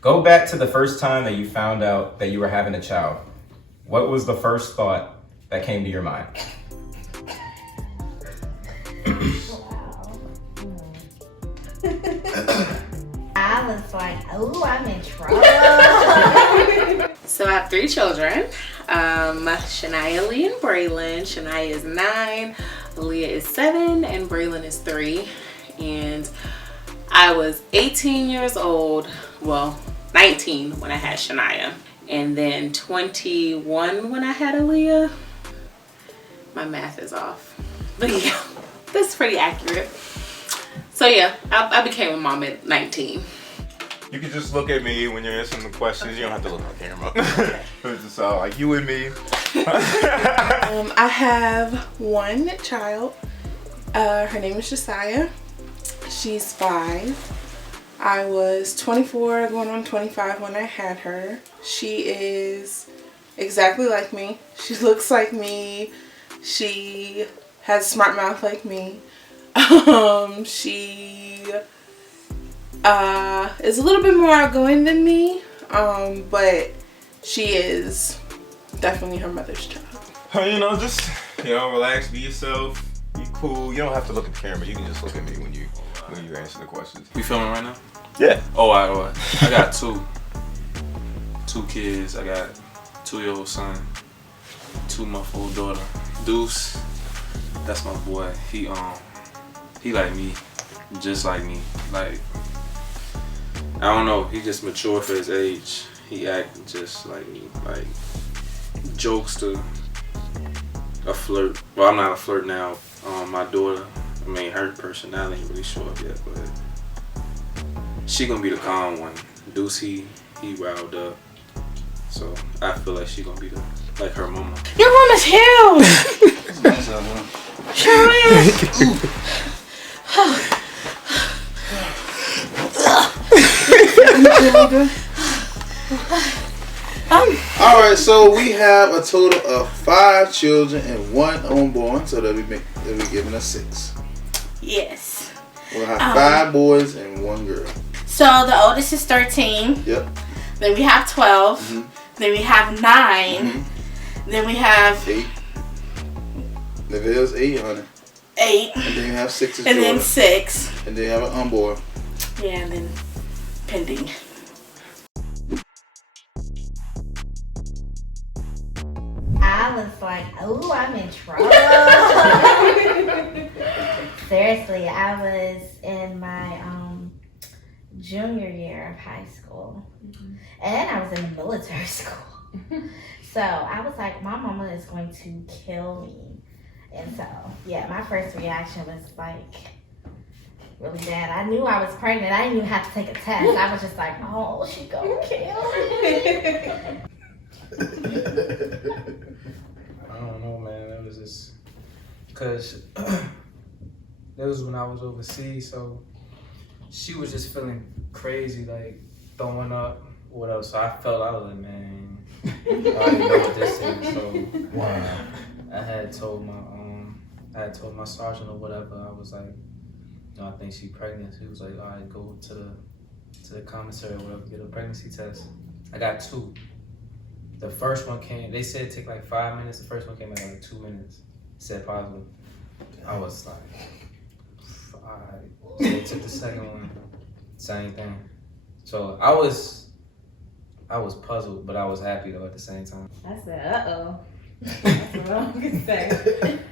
Go back to the first time that you found out that you were having a child. What was the first thought that came to your mind? I was like, oh, I'm in trouble. So I have 3 children. Shania, Lee, and Braylon. Shania is 9, Leah is 7, and Braylon is 3. And I was 18 years old, well, 19 when I had Shania, and then 21 when I had Aaliyah. My math is off, but yeah, that's pretty accurate. So yeah, I became a mom at 19. You can just look at me when you're answering the questions. You don't have to look at the camera. It's just all like you and me. I have one child. Her name is Josiah. She's 5. I was 24 going on 25 when I had her. She is exactly like me. She looks like me. She has a smart mouth like me. She is a little bit more outgoing than me, but she is definitely her mother's child. Just relax, be yourself, be cool. You don't have to look at the camera. You can just look at me when you answer the questions. We filming right now? Yeah. Oh, all right. I got two kids. I got 2-year-old son, 2-month-old daughter. Deuce, that's my boy. He like me, just like me. Like, I don't know. He just mature for his age. He act just like me. Like, jokes to a flirt. Well, I'm not a flirt now. My daughter, her personality ain't really show up yet, but she gonna be the calm one. Deuce, he riled up. So I feel like she gonna be like her mama. Your room is huge! Sure is! Alright, so we have a total of 5 children and 1 unborn, so that'll be giving us 6. Yes. We'll have 5 boys and 1 girl. So the oldest is 13. Yep. Then we have 12. Mm-hmm. Then we have 9. Mm-hmm. Then we have 8. Nevaeh's 8, honey. 8. And then you have 6 as and Jordan. then 6. And then you have an unborn. Yeah, and then pending. I was like, oh, I'm in trouble. Seriously, I was in my junior year of high school. And I was in military school. So I was like, my mama is going to kill me. And so, yeah, my first reaction was like, really bad. I knew I was pregnant. I didn't even have to take a test. I was just like, oh, she gonna kill me. I don't know, man. It was just because that was when I was overseas, so she was just feeling crazy, like throwing up, whatever. So I was like, man, I already know what this is. So wow. I had told my sergeant or whatever. I was like, I think she's pregnant. He was like, all right, go to the commissary or whatever, get a pregnancy test. I got 2. The first one came, they said it take like 5 minutes. The first one came in like 2 minutes. It said positive. I was like, all right. So they took the second one, same thing. So I was puzzled, but I was happy though at the same time. I said, uh-oh. That's what I'm gonna say.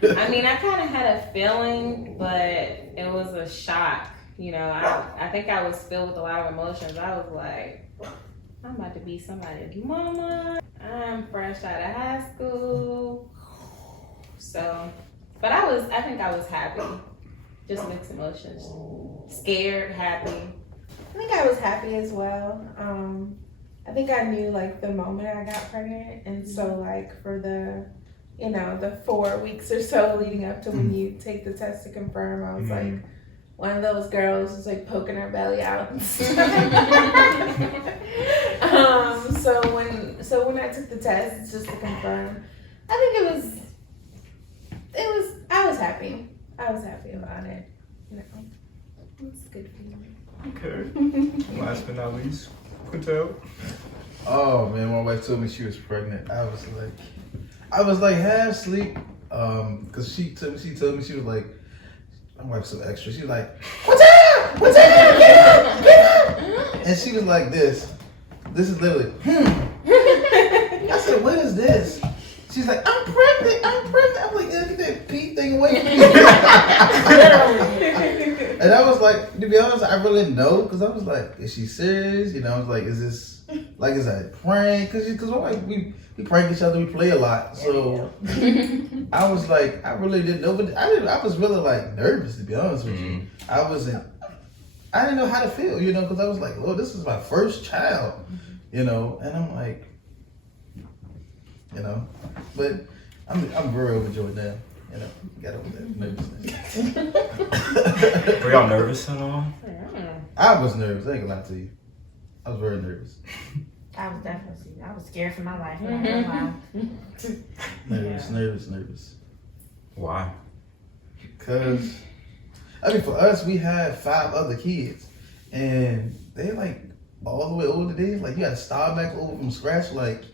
I mean, I kind of had a feeling, but it was a shock. I think I was filled with a lot of emotions. I was like, I'm about to be somebody's mama. I'm fresh out of high school. So, but I think I was happy. Just mixed emotions. Scared, happy. I think I was happy as well. I think I knew like the moment I got pregnant, and so like for the 4 weeks or so leading up to when you take the test to confirm, I was like one of those girls who's like poking her belly out and stuff. So when I took the test just to confirm, I think I was happy. I was happy about it. It was a good feeling. Okay. Last but not least, Quintel. Oh man, my wife told me she was pregnant. I was like half asleep. Cause she told me she was like, my wife's so extra. She was like, what's up? What's up? Get up! Get up! And she was like this. This is literally, I said, what is this? She's like, I'm pregnant. I'm like, yeah, get that pee thing away from me. And I was like, to be honest, I really didn't know, because I was like, is she serious? You know, I was like, is this, like, is that a prank? Because we prank each other, we play a lot. So I was like, I really didn't know, but I was really like nervous, to be honest with you. I didn't know how to feel, you know, because I was like, oh, this is my first child, you know, and I'm like, you know, but I'm very overjoyed now, you know, got over that nervousness. Were y'all nervous at all? I was nervous, I ain't gonna lie to you. I was very nervous. I was scared for my life. Nervous. Why? Because, I mean, for us, we had 5 other kids, and they like all the way over the days. Like, you got to start back over from scratch. Like,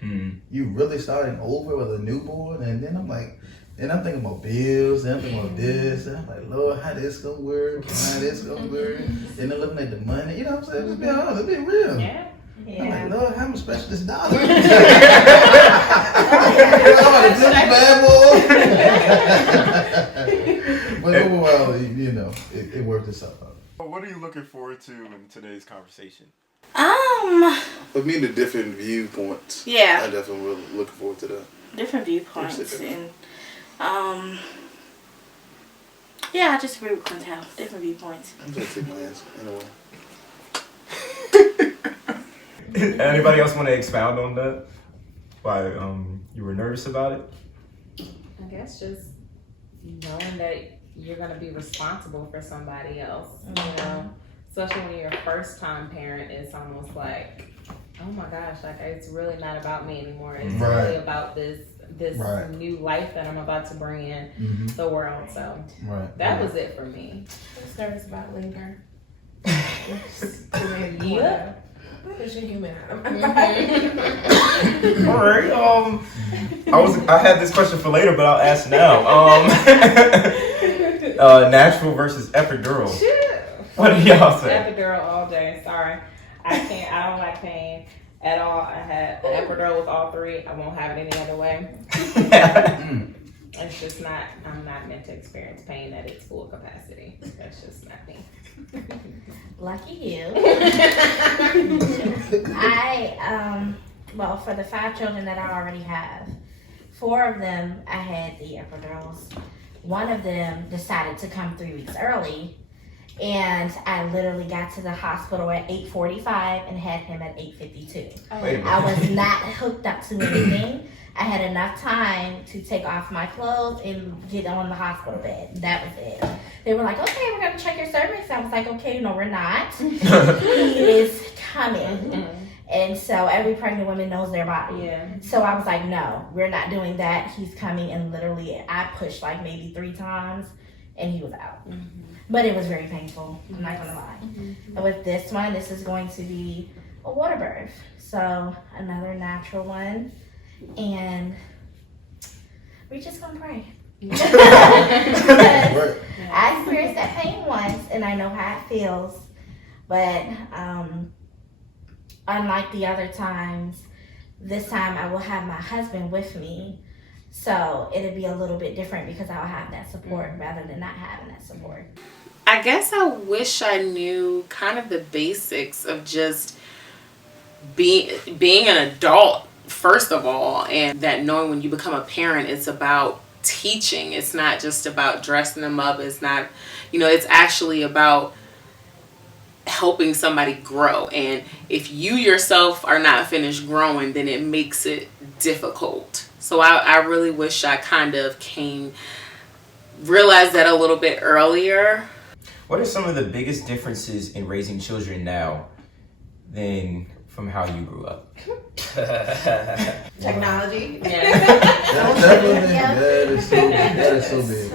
you really starting over with a newborn. And then I'm like, and I'm thinking about bills, and I'm thinking about this, and I'm like, Lord, how this gonna work? How this gonna work? And then looking at the money, you know what I'm saying? Just be honest, be real. Yeah. I'm like, Lord, how much special this dollar? This bad boy. But overall, you know, it worked itself out. What are you looking forward to in today's conversation? For me, the different viewpoints. Yeah. I definitely really looking forward to that. Different viewpoints and yeah, I just agree with Quintel. Different viewpoints. I'm gonna take my answer anyway. Anybody else want to expound on that? Why you were nervous about it? I guess just knowing that you're going to be responsible for somebody else, you know, especially when you're a first-time parent. It's almost like, oh my gosh, like it's really not about me anymore. It's really about this new life that I'm about to bring in the world. So that was it for me. I was nervous about labor. Yeah. Pushing human. All right. I had this question for later, but I'll ask now. Natural versus epidural. What do y'all say? Epidural all day. Sorry, I can't. I don't like pain at all. I had an epidural with all 3. I won't have it any other way. It's just not. I'm not meant to experience pain at its full capacity. That's just not me. Lucky you. Well, for the 5 children that I already have, 4 of them I had the epidurals. One of them decided to come 3 weeks early, and I literally got to the hospital at 8:45 and had him at 8:52. I was not hooked up to anything. I had enough time to take off my clothes and get on the hospital bed. That was it. They were like, okay, we're going to check your cervix. I was like, okay, no, we're not. He is coming. And so every pregnant woman knows their body. Yeah. So I was like, no, we're not doing that. He's coming. And literally, I pushed like maybe 3 times and he was out. But it was very painful. I'm not going to lie. And with this one, this is going to be a water birth. So another natural one. And we're just gonna pray. I experienced that pain once and I know how it feels. But unlike the other times, this time I will have my husband with me. So it'll be a little bit different because I'll have that support rather than not having that support. I guess I wish I knew kind of the basics of just being an adult, first of all, and that knowing when you become a parent, it's about teaching. It's not just about dressing them up. It's not, it's actually about helping somebody grow. And if you yourself are not finished growing, then it makes it difficult. So I really wish I kind of realized that a little bit earlier. What are some of the biggest differences in raising children now than from how you grew up? Technology. That is so big.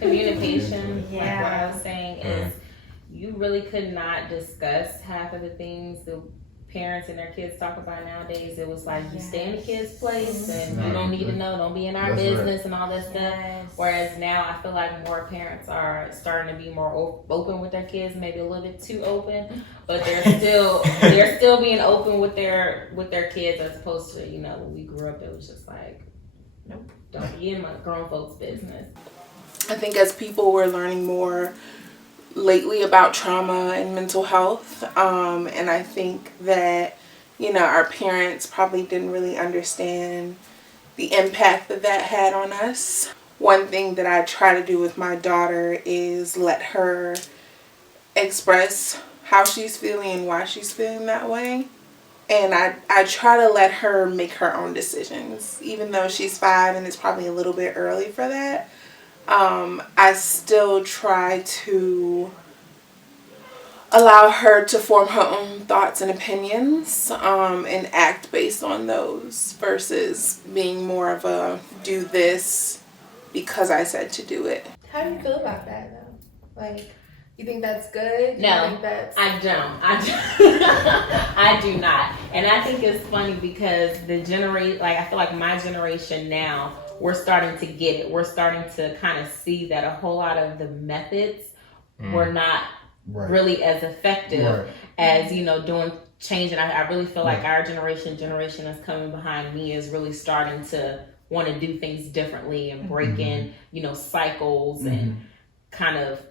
Communication. Like what I was saying is you really could not discuss half of the things the parents and their kids talk about nowadays. It was like, you stay in the kid's place and you don't need to know, don't be in our business and all that stuff. Whereas now I feel like more parents are starting to be more open with their kids, maybe a little bit too open, but they're still being open with their kids, as opposed to, you know, when we grew up, it was just like, nope, don't be in my grown folks' business. I think as people were learning more lately about trauma and mental health, and I think that, you know, our parents probably didn't really understand the impact that had on us. One thing that I try to do with my daughter is let her express how she's feeling and why she's feeling that way. And I try to let her make her own decisions, even though she's 5 and it's probably a little bit early for that. I still try to allow her to form her own thoughts and opinions, and act based on those, versus being more of a do this because I said to do it. How do you feel about that though? Like, you think that's good? No, you think that's... I don't. I do not. And I think it's funny because I feel like my generation now, we're starting to get it. We're starting to kind of see that a whole lot of the methods were not really as effective as, you know, doing change. And I really feel like our generation that's coming behind me is really starting to want to do things differently and break in, you know, cycles and kind of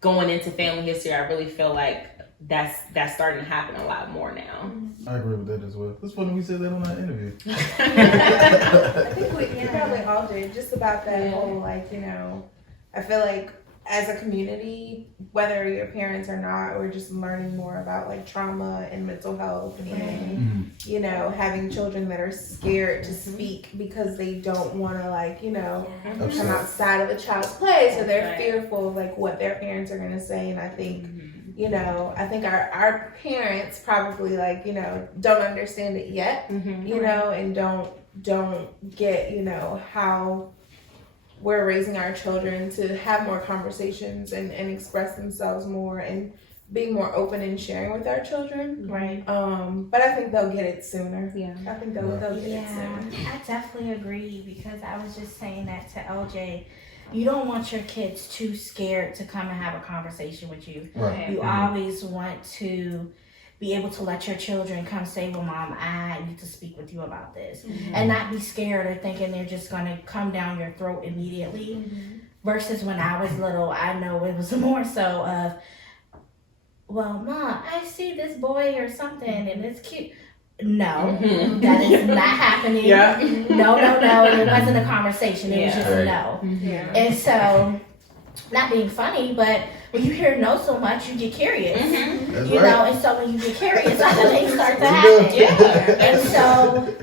going into family history. I really feel like that's starting to happen a lot more now. I agree with that as well. It's funny we said that on that interview. I think we probably all did, just about that whole, like, you know, I feel like as a community, whether your parents or not, we're just learning more about like trauma and mental health and, you know, having children that are scared to speak because they don't want to, like, you know, come outside of a child's play. So they're fearful of like what their parents are going to say. And I think, you know, I think our parents probably, like, you know, don't understand it yet, you know, and don't get, you know, how we're raising our children to have more conversations and express themselves more and being more open and sharing with our children. Right. But I think they'll get it sooner. Yeah. I think they'll get it Yeah, sooner. I definitely agree, because I was just saying that to LJ. You don't want your kids too scared to come and have a conversation with you. Right. You always want to be able to let your children come say, well, Mom, I need to speak with you about this. And not be scared or thinking they're just going to come down your throat immediately. Versus when I was little, I know it was more so of, well, Mom, I see this boy or something and it's cute. No, that is not happening. No. It wasn't a conversation. It was just a no. And so, not being funny, but when you hear no so much, you get curious. You know, and so when you get curious, other things start to happen. And so,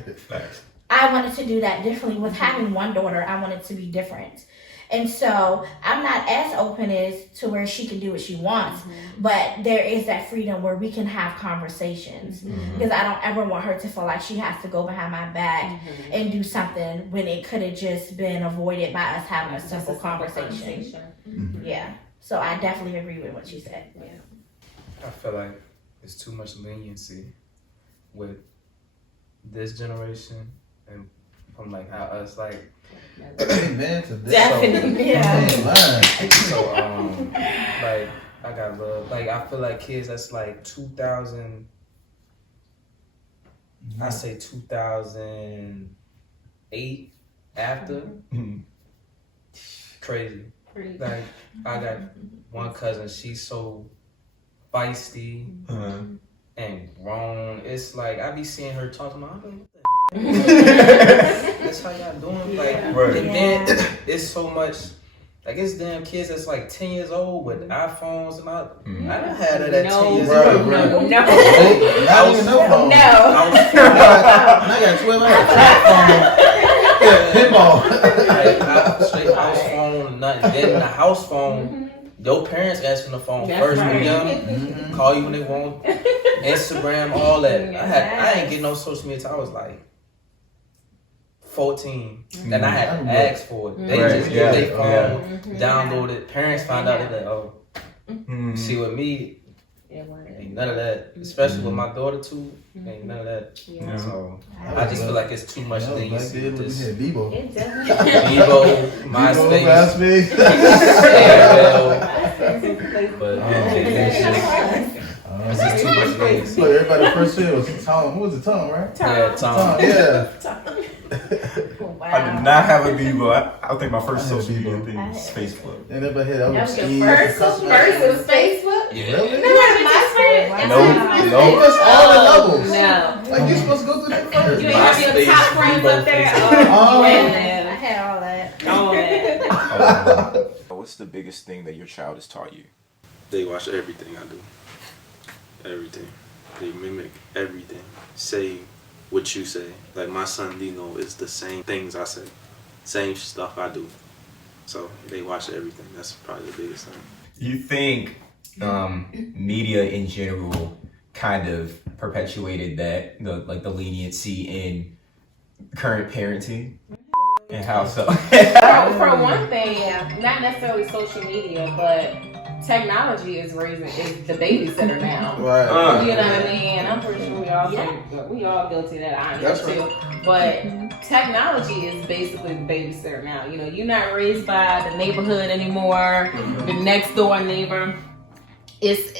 I wanted to do that differently. With having one daughter, I wanted to be different. And so I'm not as open as to where she can do what she wants, but there is that freedom where we can have conversations, because I don't ever want her to feel like she has to go behind my back and do something when it could have just been avoided by us having a simple conversation. Yeah. So I definitely agree with what you said. I feel like it's too much leniency with this generation and from like how us like Amen to this. Definitely. So like I got love. Like I feel like kids that's like 2000. I say 2008 after. Crazy. Like I got one cousin. She's so feisty and grown. It's like I be seeing her talk to my. I'm like, what the hell? That's how y'all doing. Like, and then it's so much. Like it's damn kids that's like 10 years old with iPhones and all. I done had it at 10 years old. Not even no phone. I got 12 pinball. Straight house phone, nothing. Then the house phone, your parents answering the phone first when you're young. Call you when they want. Instagram, all that. I ain't get no social media till I was like 14, and I had to ask for it. They just get their phone, download it. Parents find out that, see with me, Ain't none of that, especially with my daughter too. Ain't none of that. Yeah. So I just feel like it's too much leniency with this. Bebo. It definitely. Bebo, MySpace, but it's just too much leniency. So everybody first year was Tom. Who was it? Tom, right? Yeah, Tom. Yeah. I did not have a Bebo. I think my first I had social media Bebo. thing was Facebook. And everybody had other That was your schemes. first customers. First it was Facebook. Yeah. Really? No. It was all the levels. No. Like you're supposed to go through that first. You ain't have your MySpace, top friends Bebo, up there. Facebook. Oh, I yeah. had all that. All that. What's the biggest thing that your child has taught you? They watch everything I do. Everything. They mimic everything. Say what you say. Like my son Dino is the same things I say. Same stuff I do. So they watch everything. That's probably the biggest thing. You think media in general kind of perpetuated that, the leniency in current parenting? And how so? For one thing, not necessarily social media, but technology is the babysitter now. Right. You know what I mean? And I'm pretty sure we all guilty of that, I am too. But technology is basically the babysitter now. You know, you're not raised by the neighborhood anymore, the next door neighbor. It's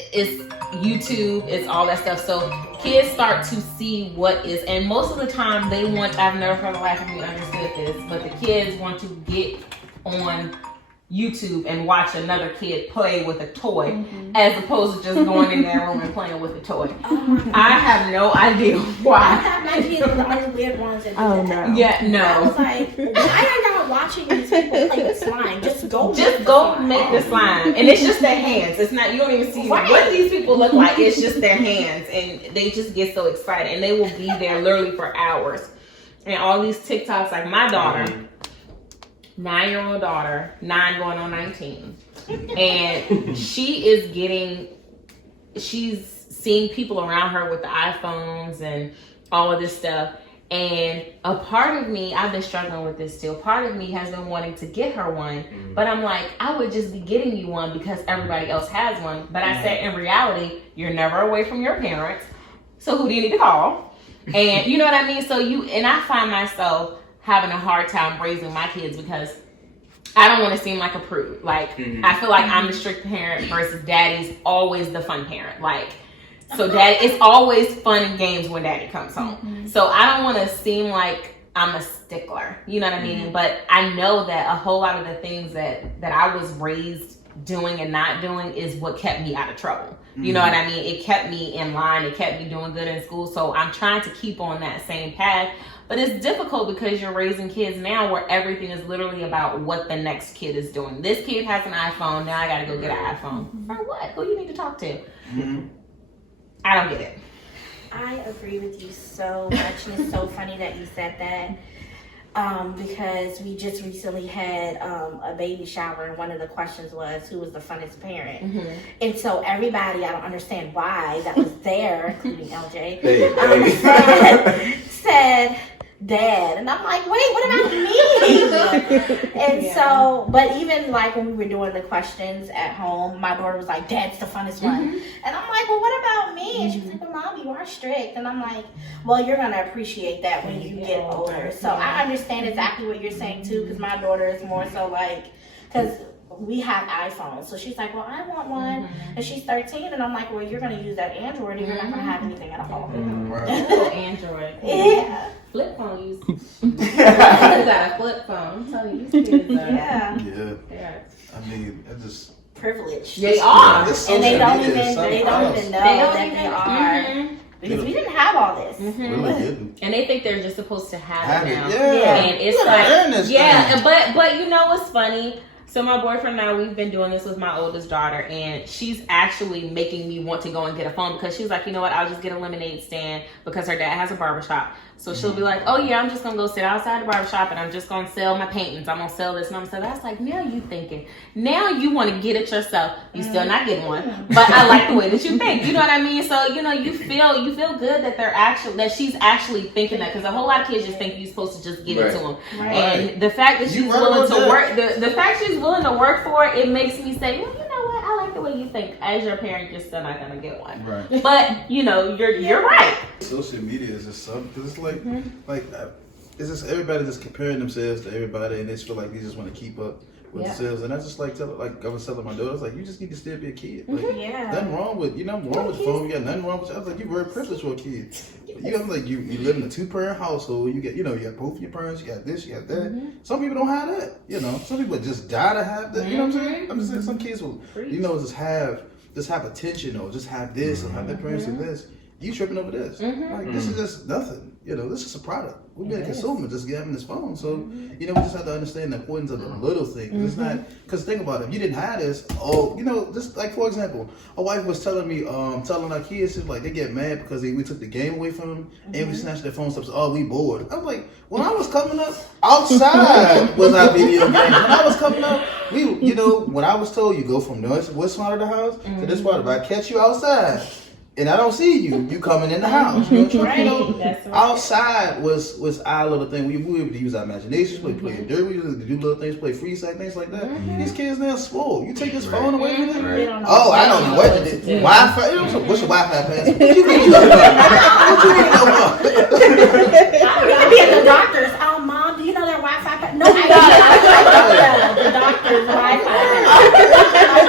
YouTube, it's all that stuff. So kids start to see what is, and most of the time they want, I've never for the life of me understood this, but the kids want to get on YouTube and watch another kid play with a toy as opposed to just going in their room and playing with a toy. I have no idea I why. thought my kids were the only weird ones that do Oh, that. no. Yeah, I no. was like, why are y'all watching these people play with slime? Just go Make the slime. And it's just their hands. It's not, you don't even see what these people look like. It's just their hands. And they just get so excited. And they will be there literally for hours. And all these TikToks, like my daughter, 9-year-old daughter, 9 going on 19. And she's seeing people around her with the iPhones and all of this stuff. And a part of me, I've been struggling with this still. Part of me has been wanting to get her one, but I'm like, I would just be getting you one because everybody else has one. But I said, in reality, you're never away from your parents. So who do you need to call? And you know what I mean? So I find myself having a hard time raising my kids because I don't want to seem like a prude. Like, I feel like I'm the strict parent versus daddy's always the fun parent. Like, so it's always fun and games when daddy comes home. So I don't want to seem like I'm a stickler. You know what I mean? But I know that a whole lot of the things that I was raised doing and not doing is what kept me out of trouble. You know what I mean? It kept me in line. It kept me doing good in school. So I'm trying to keep on that same path. But it's difficult because you're raising kids now where everything is literally about what the next kid is doing. This kid has an iPhone. Now I got to go get an iPhone. For what? Who you need to talk to? I don't get it. I agree with you so much, and it's so funny that you said that. Because we just recently had a baby shower, and one of the questions was who was the funnest parent. And so everybody, I don't understand why, that was there, including LJ, said dad. And I'm like, wait, what about me? And so, but even like when we were doing the questions at home, my daughter was like, dad's the funnest one. And I'm like, well, what about me? And she was like, well, mom, you are strict. And I'm like, well, you're going to appreciate that when you get older. So I understand exactly what you're saying too, because my daughter is more so like, because we have iPhones. So she's like, well, I want one. And she's 13. And I'm like, well, you're going to use that Android and you're not going to have anything at home. Android. Yeah. Flip phone use. You got a flip phone. I'm telling you, these kids are. Yeah. I mean, I just privileged. They are. And they don't even know that they are. Because we didn't have all this. really didn't. And they think they're just supposed to have it now. Yeah. And it's like, but you know what's funny? So my boyfriend and I, we've been doing this with my oldest daughter, and she's actually making me want to go and get a phone because she's like, you know what, I'll just get a lemonade stand because her dad has a barbershop. So she'll be like, oh yeah, I'm just going to go sit outside the barbershop and I'm just going to sell my paintings. I'm going to sell this and I'm going to sell that. I was like, now you thinking. Now you want to get it yourself. You still not getting one. But I like the way that you think. You know what I mean? So, you know, you feel good that she's actually thinking that, because a whole lot of kids just think you're supposed to just give it to them. And the fact that she's willing to work, the fact she's willing to work for it, it makes me say, well, you know what? I like the probably you think as your parent you're still not gonna get one. Right. But you know, you're right. Social media is just something, because it's it's just everybody just comparing themselves to everybody, and they just feel like they just want to keep up with themselves. And I just I was telling my daughter, I was like, you just need to still be a kid. Like, nothing wrong with nothing wrong with the phone. You got nothing wrong with you. I was like, you're very privileged for a kid. You have you live in a 2-parent household. You get you got both your parents. You got this, you got that. Some people don't have that. Some people just gotta have that. You know what I'm saying? I'm just saying some kids will just have attention or just have this or have their parents do this. You tripping over this. Like, this is just nothing. This is a product. We've been a consumer just having this phone. So, we just have to understand the importance of the little things. It's not, because think about it, if you didn't have this, just like, for example, a wife was telling me, telling our kids, like, they get mad because we took the game away from them and we snatched their phones up. So, we bored. I'm like, when I was coming up, outside was our video game. When I was coming up, when I was told you go from this part of the house to this part, if I catch you outside, and I don't see you coming in the house. Outside was our little thing. We were able to use our imaginations, play dirt, we used to do little things, play free sex, things like that. These kids now spoiled. You take this phone away from them? I don't know what to do. Wi-Fi? What's your Wi-Fi password? What you mean? I be at the doctor's. Oh, Mom, do you know their Wi-Fi password? No, I don't. The doctor's Wi-Fi.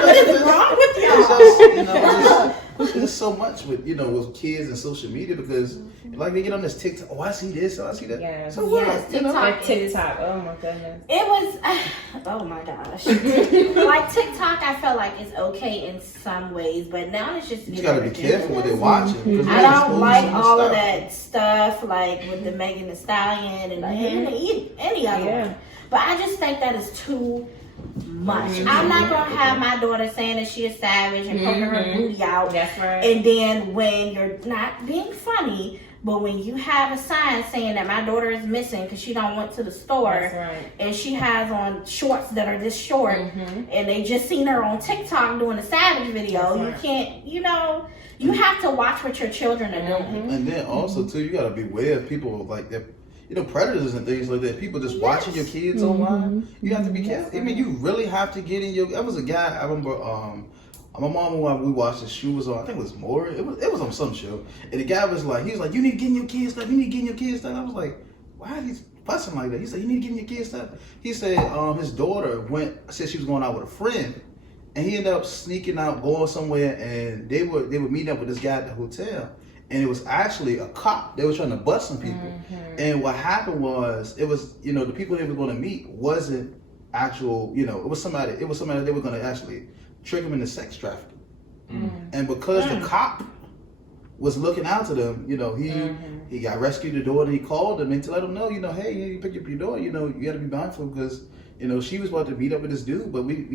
What is wrong with you? It's just so much with kids and social media, because they get on this TikTok. Oh, I see this. Oh, I see that. Yeah. So what? TikTok. Oh my goodness. It was. Oh my gosh. Like TikTok, I felt like it's okay in some ways, but now it's just. You gotta be careful what they're watching. I don't like all of that stuff, like with the Megan Thee Stallion and any other one. But I just think that is too much. I'm not gonna have my daughter saying that she is savage and poking her booty out. That's right. And then when you're not being funny, but when you have a sign saying that my daughter is missing because she don't went to the store, and she has on shorts that are this short, and they just seen her on TikTok doing a savage video, you can't. You have to watch what your children are doing. And then also too, you gotta be aware of people like that. Predators and things like that. People just watching your kids online. You have to be careful. I mean, you really have to get in your. There was a guy. I remember. My mom, when we watched his shoe was on. I think it was more. It was on some show. And the guy was like, he was like, you need to get in your kids stuff. You need to get in your kids stuff. I was like, why are these fussing like that? He said, you need to get in your kids stuff. He said, his daughter said she was going out with a friend, and he ended up sneaking out, going somewhere, and they were meeting up with this guy at the hotel. And it was actually a cop. They were trying to bust some people. And what happened was, it was, the people they were going to meet wasn't actual, it was somebody they were going to actually trick them into sex trafficking. And because the cop was looking out to them, he got rescued the daughter, and he called them and to let them know, hey, you pick up your daughter, you got to be mindful, because she was about to meet up with this dude, but we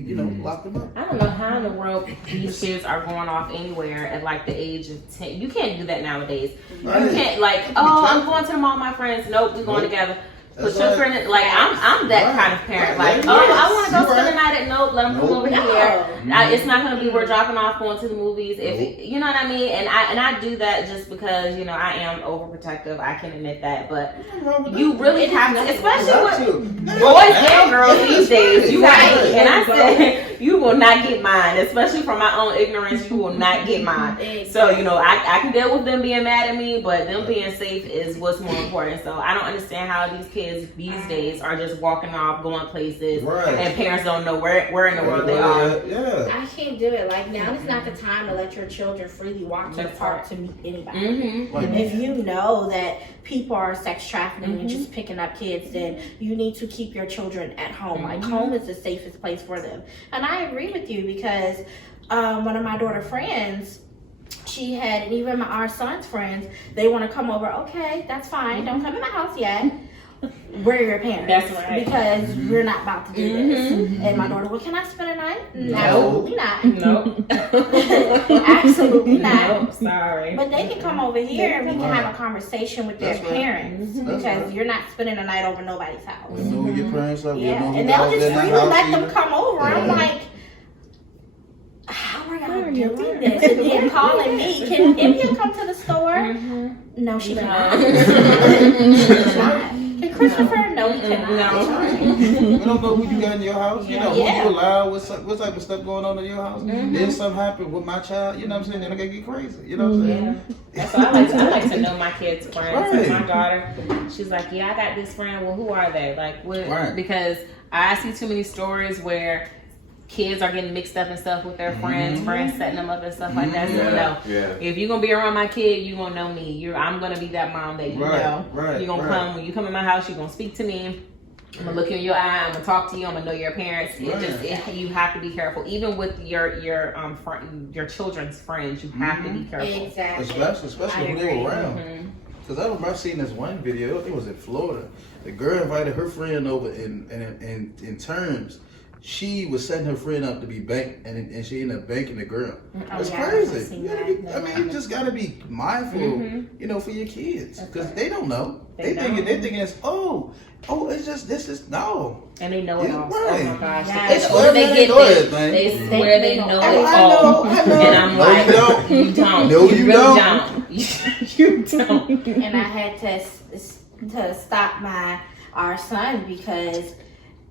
locked him up. I don't know how in the world these kids are going off anywhere at like the age of 10. You can't do that nowadays. Right. You can't I'm going to the mall with my friends. Nope, we're going together. Put your friend in, I'm that kind of parent. I want to go spend the night at Nope, let them come over here. It's not going to be we're dropping off, going to the movies. If you know what I mean? And I do that just because, I am overprotective. I can admit that. But you really have to, especially with boys and girls these days. You got to, and I said, you will not get mine. Especially from my own ignorance, you will not get mine. So, I can deal with them being mad at me, but them being safe is what's more important. So I don't understand how these kids these days are just walking off, going places, and parents don't know where in the world they are. I can't do it. Like, now is not the time to let your children freely walk to the park to meet anybody. If you know that people are sex trafficking and just picking up kids, then you need to keep your children at home. Like, home is the safest place for them. And I agree with you, because one of my daughter's friends, she had, and even our son's friends, they want to come over. Okay, that's fine. Don't come in my house yet. We're your parents. That's right. Because we're not about to do this. And my daughter, well, can I spend a night? No. Absolutely not. Nope. Absolutely not. Nope, sorry. But they can come over here and we can have a conversation with their parents. Because you're not spending a night over nobody's house. You know who your parents are. And they'll just freely let them come over. I'm like, how are y'all doing this? And then calling me, can India come to the store? No, she cannot. She cannot. Christopher? No, he cannot. You don't know who you got in your house. You know Yeah. who you allow. What type of stuff going on in your house. Then something happened with my child. You know what I'm saying? Then I gotta get crazy. You know what I'm saying? That's why I like to know my kids' friends. Right. My daughter, she's like, yeah, I got this friend. Well, who are they? Like, what? Right. Because I see too many stories where kids are getting mixed up and stuff with their friends setting them up and stuff like that. So, if you're gonna be around my kid, you gonna know me. I'm gonna be that mom that you know. Right. You're gonna come when you come in my house. You're gonna speak to me. I'm gonna look you in your eye. I'm gonna talk to you. I'm gonna know your parents. You have to be careful, even with your children's friends. You have to be careful. Exactly. Especially when they were around. Because I remember seeing this one video. I think it was in Florida. The girl invited her friend over in terms. She was setting her friend up to be banked, and she ended up banking the girl. It's crazy. You just gotta be mindful, you know, for your kids, because they don't know. They thinking it's it's just this is no. And they know it all. Right. Oh my gosh. Yes. The older they get, they swear they know it all. I know. And I'm like, you don't. No, you really don't. You don't. And I had to stop our son because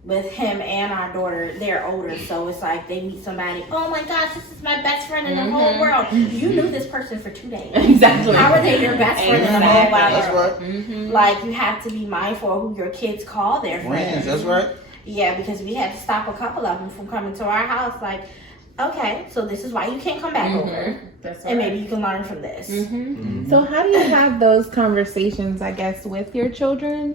with him and our daughter, they're older, so it's like they meet somebody. Oh my gosh, this is my best friend in the whole world. You knew this person for 2 days. Exactly. How are they your best friend in the whole wide world? That's right. Like, you have to be mindful of who your kids call their friends. That's right. Yeah, because we had to stop a couple of them from coming to our house. Like, okay, so this is why you can't come back over. That's right. And maybe you can learn from this. So how do you have those conversations, I guess, with your children?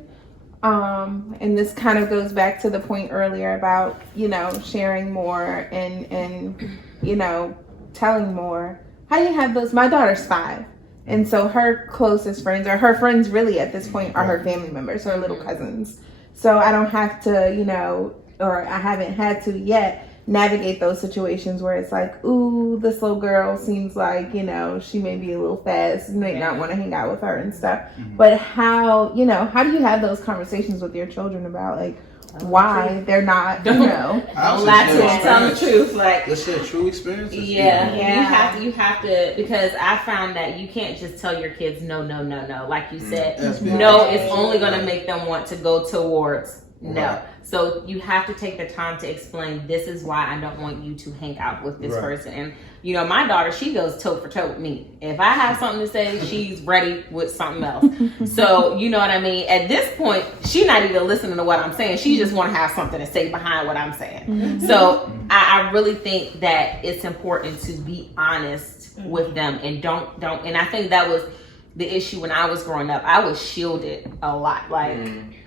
And this kind of goes back to the point earlier about, you know, sharing more and you know, telling more. How do you have those? My daughter's 5. And so her closest friends, or her friends really at this point, are her family members, her little cousins. So I don't have to, you know, or I haven't had to yet navigate those situations where it's like, ooh, this little girl seems like, you know, she may be a little fast, may not want to hang out with her and stuff. But how, you know, how do you have those conversations with your children about like why they're not, you know, don't lie to them, tell the truth. Like, let's say true experiences. Yeah. You have to, because I found that you can't just tell your kids no. Like you said, no, it's only gonna make them want to go towards no. So you have to take the time to explain, this is why I don't want you to hang out with this person. And you know, my daughter, she goes toe for toe with me. If I have something to say, she's ready with something else. So you know what I mean? At this point, she's not even listening to what I'm saying. She just want to have something to say behind what I'm saying. So I really think that it's important to be honest with them and don't. And I think that was the issue when I was growing up. I was shielded a lot. Like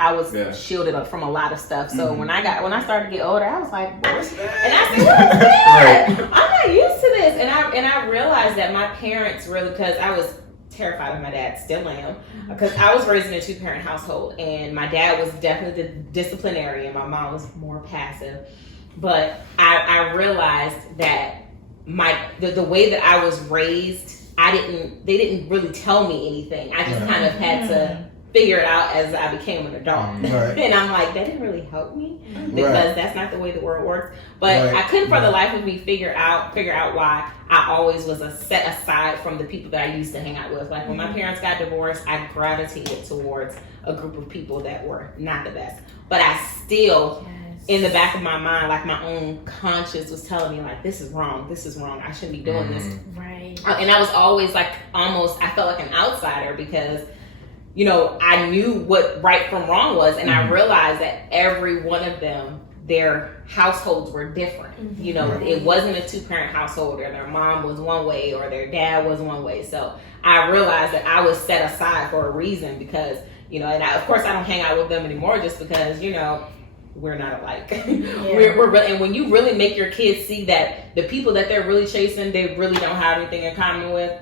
I was shielded from a lot of stuff. So when I started to get older, I was like, what's that? And I said, what's that? I'm not used to this. And I realized that my parents really, because I was terrified of my dad, still am, because I was raised in a 2-parent household, and my dad was definitely the disciplinarian. My mom was more passive. But I realized that the way that I was raised, they didn't really tell me anything. I just kind of had to figure it out as I became an adult. And I'm like, that didn't really help me because that's not the way the world works. But I couldn't for the life of me figure out why I always was set aside from the people that I used to hang out with. Like when my parents got divorced, I gravitated towards a group of people that were not the best. But I still, in the back of my mind, like my own conscience was telling me like, this is wrong, I shouldn't be doing this. And I was always like, I felt like an outsider because, you know, I knew what right from wrong was. And I realized that every one of them, their households were different. You know, it wasn't a 2-parent household, or their mom was one way or their dad was one way. So I realized that I was set aside for a reason because, you know, and of course I don't hang out with them anymore just because, you know, we're not alike. We're really, and when you really make your kids see that the people that they're really chasing, they really don't have anything in common with.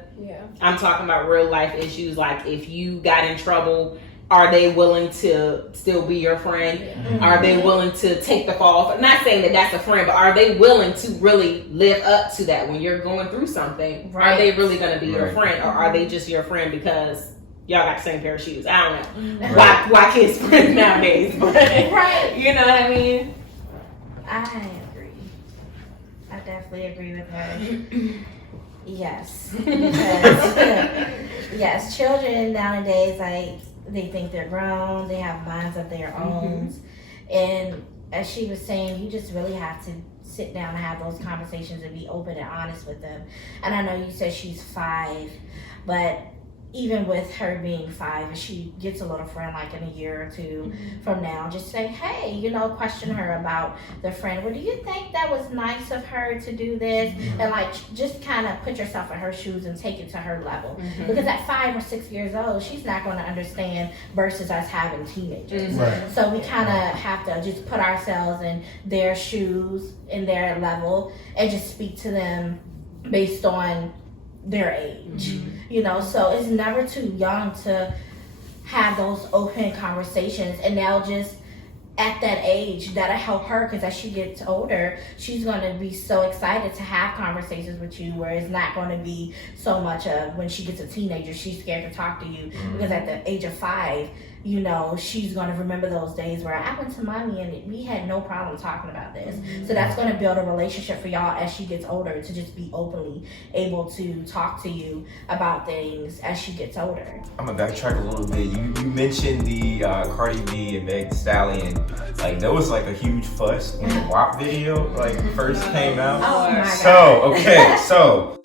I'm talking about real life issues, like if you got in trouble, are they willing to still be your friend? Are they willing to take the fall? I'm not saying that that's a friend, but are they willing to really live up to that when you're going through something? Are they really going to be your friend, or are they just your friend because y'all got the same pair of shoes? I don't know. Why kids friends nowadays? You know what I mean? I agree. I definitely agree with her. Yes. Because, yes, children nowadays, like, they think they're grown, they have minds of their own. And as she was saying, you just really have to sit down and have those conversations and be open and honest with them. And I know you said she's 5, but even with her being 5, if she gets a little friend like in a year or 2 from now, just say, hey, you know, question her about the friend. Well, do you think that was nice of her to do this? And like, just kind of put yourself in her shoes and take it to her level. Because at 5 or 6 years old, she's not going to understand versus us having teenagers. Right. So we kind of have to just put ourselves in their shoes, in their level, and just speak to them based on their age. You know, so it's never too young to have those open conversations, and they'll just at that age that'll help her, because as she gets older, she's going to be so excited to have conversations with you, where it's not going to be so much of when she gets a teenager she's scared to talk to you, because at the age of 5, you know, she's going to remember those days where I went to mommy and we had no problem talking about this. So that's going to build a relationship for y'all as she gets older, to just be openly able to talk to you about things as she gets older. I'm gonna backtrack a little bit. You mentioned the Cardi B and Meg Thee Stallion. Like, there was like a huge fuss when the WAP video like first came out. Oh my God. So, okay, so